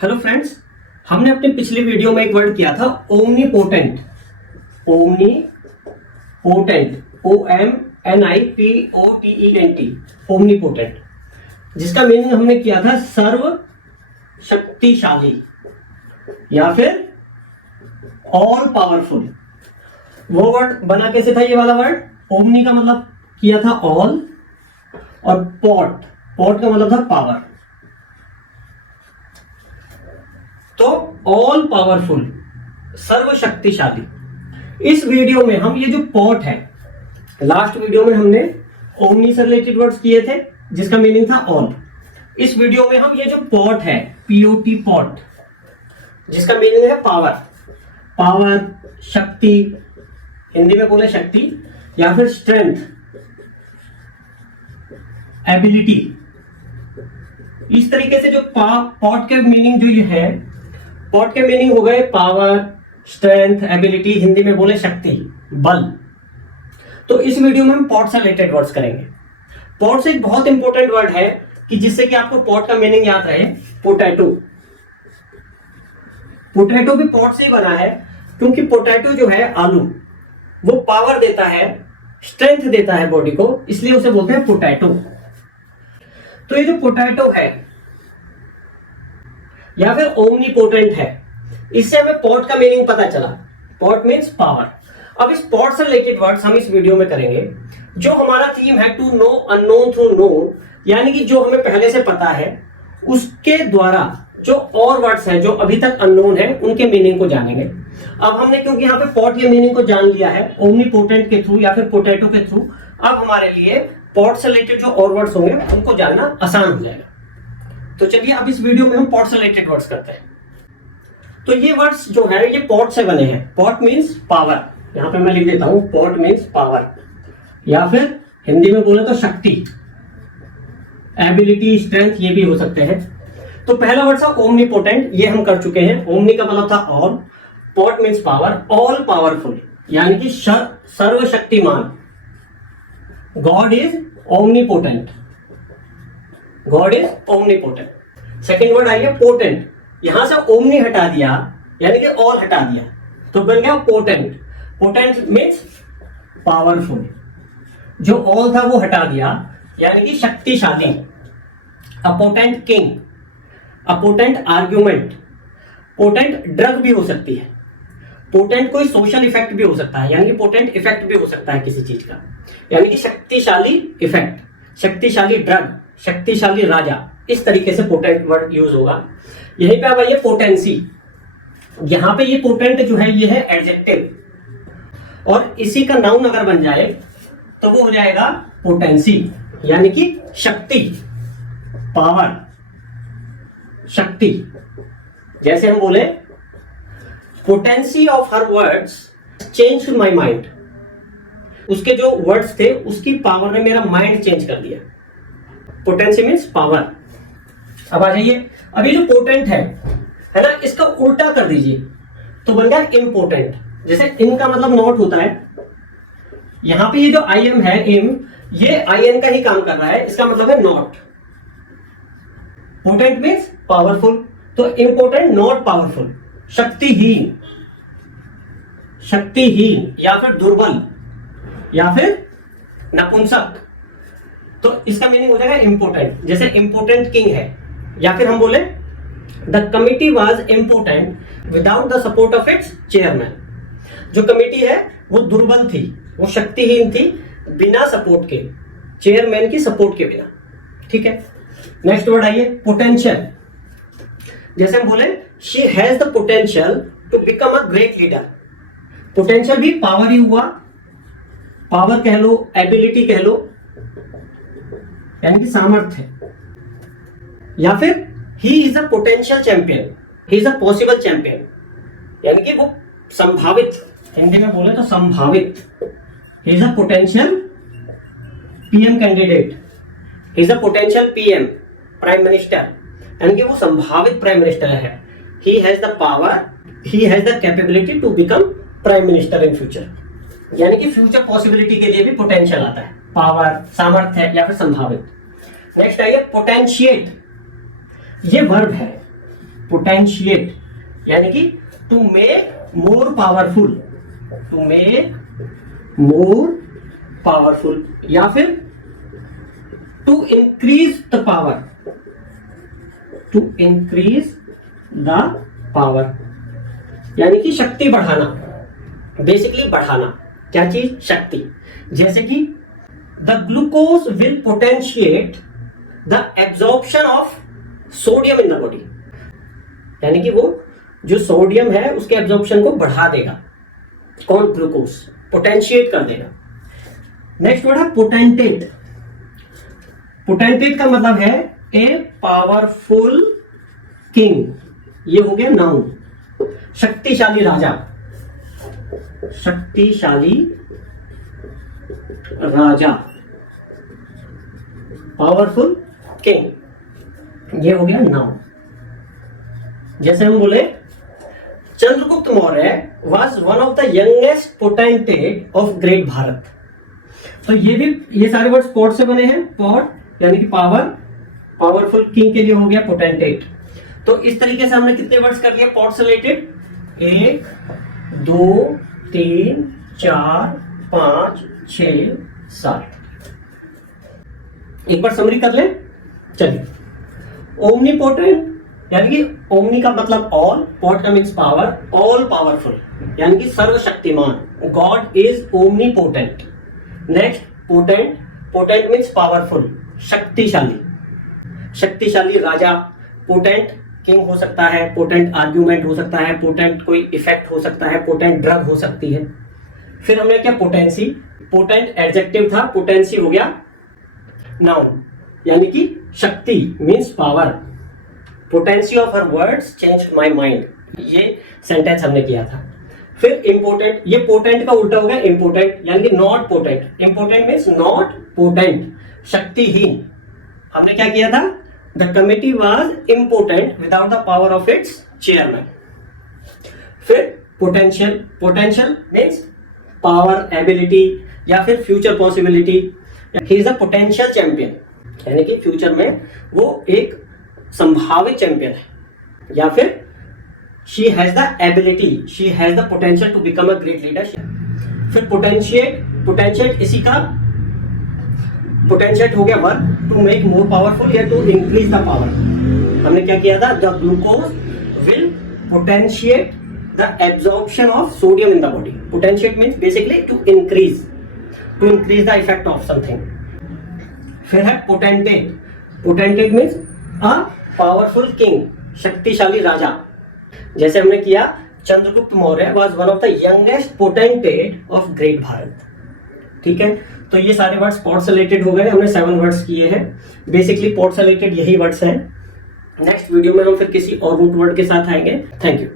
Hello friends, हमने अपने पिछली वीडियो में एक वर्ड किया था ओमनीपोटेंट। ओमनीपोटेंट, OMNIPOTENT, ओमनीपोटेंट, जिसका मीनिंग हमने किया था सर्व शक्तिशाली या फिर ऑल पावरफुल। वो वर्ड बना कैसे था? ये वाला वर्ड ओमनी का मतलब किया था ऑल, और पॉट का मतलब था पावर। तो ऑल पावरफुल, सर्वशक्तिशाली। इस वीडियो में हम ये जो पॉट है, लास्ट वीडियो में हमने ओमनी से रिलेटेड वर्ड्स किए थे जिसका मीनिंग था ऑल। इस वीडियो में हम ये जो पॉट है, POT पॉट, जिसका मीनिंग है पावर। पावर, शक्ति, हिंदी में बोले शक्ति, या फिर स्ट्रेंथ, एबिलिटी। इस तरीके से जो पॉट के मीनिंग जो ये है, पॉट के मीनिंग हो गए पावर, स्ट्रेंथ, एबिलिटी, हिंदी में बोले शक्ति, बल। तो इस वीडियो में हम पॉट से रिलेटेड वर्ड्स करेंगे। पॉट से एक बहुत इंपॉर्टेंट वर्ड है कि जिससे कि आपको पॉट का मीनिंग याद रहे, पोटैटो। पोटैटो भी पॉट से ही बना है, क्योंकि पोटैटो जो है आलू, वो पावर देता है, स्ट्रेंथ देता है बॉडी को, इसलिए उसे बोलते हैं पोटैटो। तो ये जो पोटैटो है या फिर ओमनीपोटेंट है, इससे हमें पॉट का मीनिंग पता चला। Pot means power. अब इस पॉट से रिलेटेड वर्ड्स हम इस वीडियो में करेंगे। जो हमारा थीम है to know unknown through known, यानी कि जो हमें पहले से पता है उसके द्वारा जो और वर्ड्स हैं जो अभी तक अननोन है उनके मीनिंग को जानेंगे। अब हमने क्योंकि यहाँ पे पॉट के मीनिंग को जान लिया है ओमनीपोटेंट के थ्रू या फिर पोटैटो के थ्रू, अब हमारे लिए पॉट से रिलेटेड जो और वर्ड्स होंगे उनको जानना आसान हो जाएगा। तो चलिए अब इस वीडियो में हम पॉट से रिलेटेड वर्ड्स करते हैं। तो ये वर्ड्स जो है ये पॉट से बने हैं। पॉट मींस पावर, यहां पे मैं लिख देता हूं, पॉट मींस पावर, या फिर हिंदी में बोले तो शक्ति, एबिलिटी, स्ट्रेंथ, ये भी हो सकते हैं। तो पहला वर्ड था ओमनीपोटेंट, ये हम कर चुके हैं। ओमनी का मतलब था all, pot means power, all powerful यानी कि सर्वशक्तिमान। God is omnipotent, God is omnipotent. Second word आइए पोटेंट। यहां से ओमनी हटा दिया यानी कि ऑल हटा दिया, तो बन गया पोटेंट। Potent means powerful. जो ऑल था वो हटा दिया यानी कि शक्तिशाली। अ पोटेंट किंग, अ पोटेंट आर्ग्यूमेंट। पोटेंट ड्रग भी हो सकती है, पोटेंट कोई सोशल इफेक्ट भी हो सकता है, यानी कि पोटेंट इफेक्ट भी हो सकता है किसी चीज का, यानी कि शक्तिशाली इफेक्ट, शक्तिशाली ड्रग, शक्तिशाली राजा। इस तरीके से पोटेंट वर्ड यूज होगा। यहीं पे अब आइए पोटेंसी। यहां पे ये पोटेंट जो है ये है एडजेक्टिव, और इसी का नाउन अगर बन जाए तो वो हो जाएगा पोटेंसी, यानी कि शक्ति, पावर, शक्ति। जैसे हम बोले potency of her words change my mind. उसके जो वर्ड्स थे उसकी पावर ने मेरा माइंड चेंज कर दिया। Potency means power. अब आ जाइए, अभी जो पोटेंट है ना, इसका उल्टा कर दीजिए तो बन गया इम्पोर्टेंट। जैसे इन का मतलब नॉट होता है, यहां पे ये जो आई एम है, इम, ये आई एन का ही काम कर रहा है, इसका मतलब है नॉट। पोटेंट मीन्स पावरफुल, तो इम्पोर्टेंट नॉट पावरफुल, शक्तिहीन, शक्तिहीन या फिर दुर्बल या फिर नपुंसक। तो इसका मीनिंग हो जाएगा इम्पोर्टेंट। जैसे इम्पोर्टेंट किंग है, या फिर हम बोले the committee was important without the support of its chairman. जो कमिटी है वो दुर्बल थी, वो शक्तिहीन थी बिना सपोर्ट के, चेयरमैन की सपोर्ट के बिना। ठीक है, नेक्स्ट वर्ड आइए पोटेंशियल। जैसे हम बोले she has the potential to become a great leader. Potential भी पावर ही हुआ, पावर कह लो, एबिलिटी कह लो, यानी कि सामर्थ्य। या फिर he is a potential champion, he is a possible champion, यानी कि वो संभावित, हिंदी में बोले तो संभावित। He is a potential PM candidate, he is a potential PM, prime minister, यानी कि वो संभावित प्राइम मिनिस्टर है। He has the power, he has the capability to become prime minister in future, यानी कि फ्यूचर पॉसिबिलिटी के लिए भी पोटेंशियल आता है, पावर, सामर्थ्य या फिर संभावित। नेक्स्ट आइए पोटेंशिएट। ये वर्ब है, पोटेंशिएट यानी कि to make more powerful, to make more powerful, या फिर to increase the power, to increase the power यानी कि शक्ति बढ़ाना, बेसिकली बढ़ाना। क्या चीज? शक्ति। जैसे कि the glucose will potentiate the absorption of sodium in the body, यानी कि वो जो सोडियम है उसके एब्जॉर्प्शन को बढ़ा देगा। कौन? ग्लूकोज पोटेंशिएट कर देगा। नेक्स्ट वर्ड है पोटेंटेट। पोटेंटेट का मतलब है ए पावरफुल किंग, ये हो गया नाउन। शक्तिशाली राजा, शक्तिशाली राजा, पावरफुल किंग, ये हो गया नाउन। जैसे हम बोले Chandragupta Maurya was one of the youngest potentate of great Bharat. तो ये सारे वर्ड्स पॉट से बने हैं। पॉट यानी कि पावर, पावरफुल किंग के लिए हो गया पोटेंटेट। तो इस तरीके से हमने कितने वर्ड्स कर लिए पॉट से रिलेटेड? 1 2 3 4 5 6 7। एक बार समरी कर ले। चलिए, ओमनीपोटेंट यानी कि ओमनी का मतलब ऑल, पोट का मीन्स पावर, ऑल पावरफुल यानी कि सर्वशक्तिमान। God is omnipotent. Next potent, potent means powerful, शक्तिशाली, शक्तिशाली राजा। पोटेंट किंग हो सकता है, पोटेंट आर्ग्यूमेंट हो सकता है, पोटेंट कोई इफेक्ट हो सकता है, पोटेंट ड्रग हो सकती है। फिर हमने क्या? पोटेंसी। पोटेंट एडजेक्टिव था, पोटेंसी हो गया नाउन यानी कि शक्ति means power. Potency of her words changed my mind, ये सेंटेंस हमने किया था। फिर इम्पोर्टेंट, ये पोटेंट का उल्टा हो गया इम्पोर्टेंट यानी कि not potent. Important means not potent, शक्तिहीन। हमने क्या किया था? The committee was impotent without the power of its chairman. फिर potential, potential means power, ability या फिर future possibility. He is a potential champion यानी कि फ्यूचर में वो एक संभावित चैंपियन है। या फिर she has the ability, she has the potential to become a great leader. फिर potentiate, potentiate इसी का पोटेंशिएट हो गया verb, to make more powerful या टू इंक्रीज द पावर। हमने क्या किया था? The glucose will potentiate the absorption of sodium in the body. Potentiate means basically to increase the effect of something. फिर है potentate. Potentate means a powerful king, शक्तिशाली राजा। जैसे हमने किया Chandragupta Maurya was one of the youngest potentate of great Bharat. ठीक है, तो ये सारे वर्ड्स पॉट से रिलेटेड हो गए। हमने 7 वर्ड्स किए हैं। बेसिकली पॉट से रिलेटेड यही वर्ड्स हैं। नेक्स्ट वीडियो में हम फिर किसी और रूट वर्ड के साथ आएंगे। Thank you.